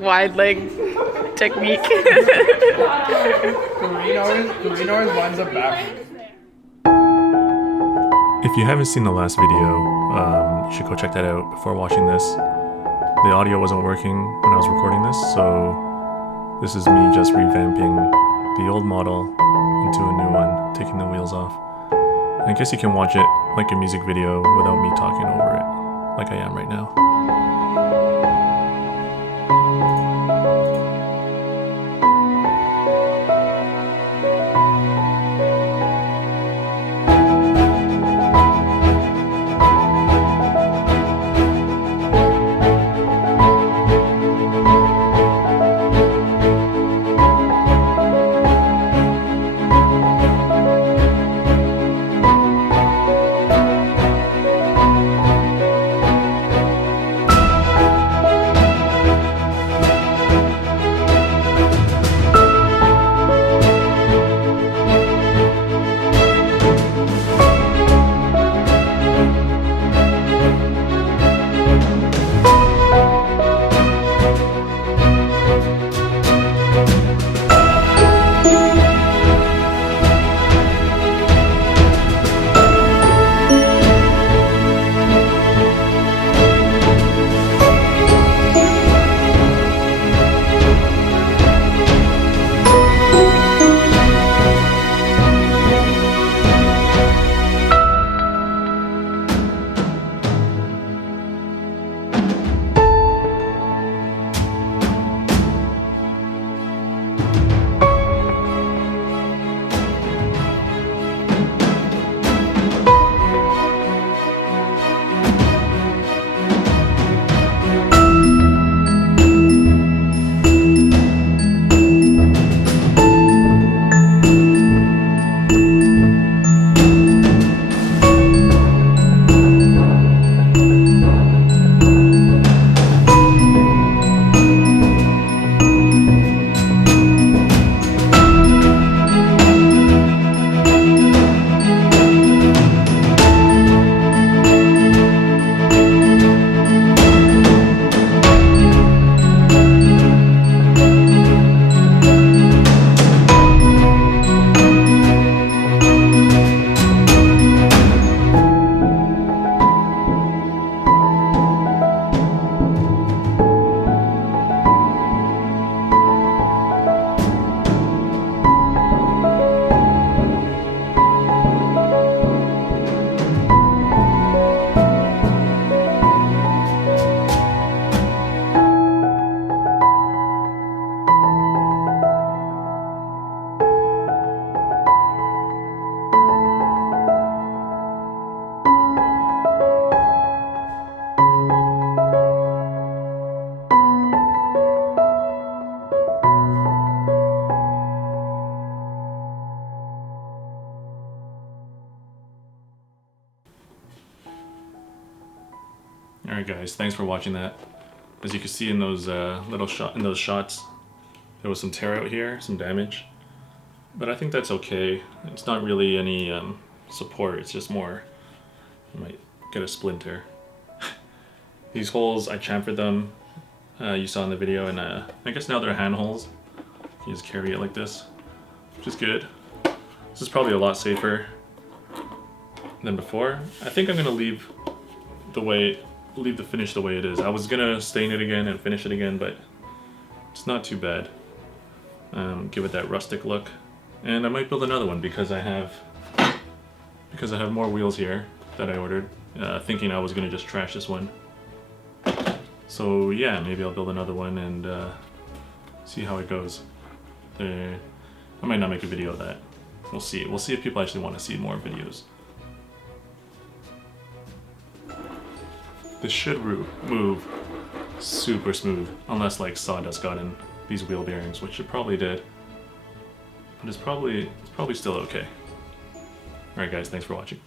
Wide leg technique. Carino runs a back. If you haven't seen the last video, you should go check that out before watching this. The audio wasn't working when I was recording this, so this is me just revamping the old model into a new one, taking the wheels off. I guess you can watch it like a music video without me talking over it, like I am right now. Alright guys, thanks for watching that. As you can see in those shots, there was some tear out here, some damage. But I think that's okay. It's not really any support, it's just more, you might get a splinter. These holes, I chamfered them, you saw in the video, and I guess now they're hand holes. You just carry it like this, which is good. This is probably a lot safer than before. I think I'm gonna leave the finish the way it is. I was gonna stain it again and finish it again, but it's not too bad. Give it that rustic look, and I might build another one because I have more wheels here that I ordered, thinking I was gonna just trash this one. So yeah, maybe I'll build another one and see how it goes. I might not make a video of that. We'll see. We'll see if people actually want to see more videos. This should move super smooth, unless like sawdust got in these wheel bearings, which it probably did. But it's probably still okay. Alright guys, thanks for watching.